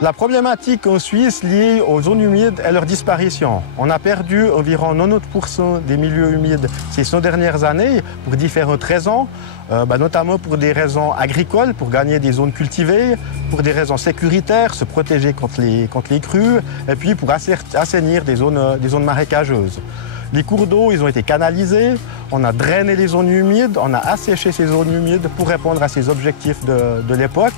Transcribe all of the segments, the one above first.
La problématique en Suisse liée aux zones humides est leur disparition. On a perdu environ 90% des milieux humides ces 100 dernières années pour différentes raisons, notamment pour des raisons agricoles, pour gagner des zones cultivées, pour des raisons sécuritaires, se protéger contre les crues, et puis pour assainir des zones marécageuses. Les cours d'eau, ils ont été canalisés, on a drainé les zones humides, on a asséché ces zones humides pour répondre à ces objectifs de l'époque.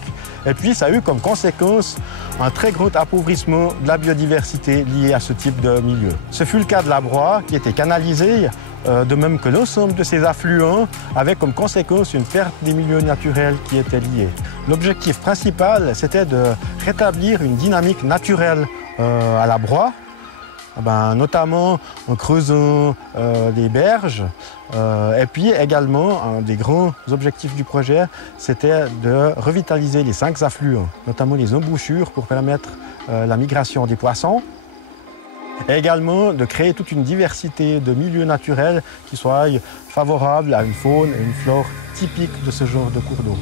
Et puis ça a eu comme conséquence un très grand appauvrissement de la biodiversité liée à ce type de milieu. Ce fut le cas de la Broye qui était canalisée, de même que l'ensemble de ses affluents, avec comme conséquence une perte des milieux naturels qui étaient liés. L'objectif principal, c'était de rétablir une dynamique naturelle à la Broye, notamment en creusant des berges. Et puis également, un des grands objectifs du projet, c'était de revitaliser les 5 affluents, notamment les embouchures pour permettre la migration des poissons. Et également de créer toute une diversité de milieux naturels qui soient favorables à une faune et une flore typiques de ce genre de cours d'eau.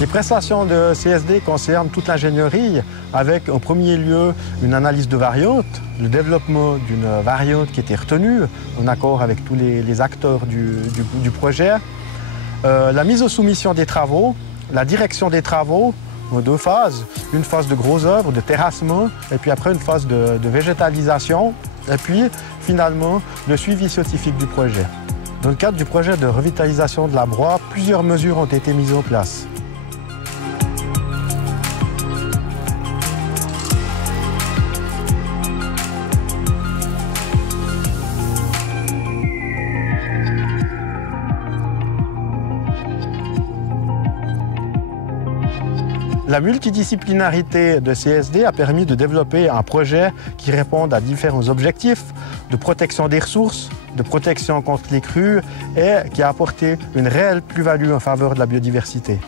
Les prestations de CSD concernent toute l'ingénierie, avec en premier lieu une analyse de variantes, le développement d'une variante qui était retenue, en accord avec tous les acteurs du projet, la mise en soumission des travaux, la direction des travaux en 2 phases, une phase de gros œuvres, de terrassement, et puis après une phase de végétalisation, et puis finalement le suivi scientifique du projet. Dans le cadre du projet de revitalisation de la Broye, plusieurs mesures ont été mises en place. La multidisciplinarité de CSD a permis de développer un projet qui réponde à différents objectifs de protection des ressources, de protection contre les crues et qui a apporté une réelle plus-value en faveur de la biodiversité.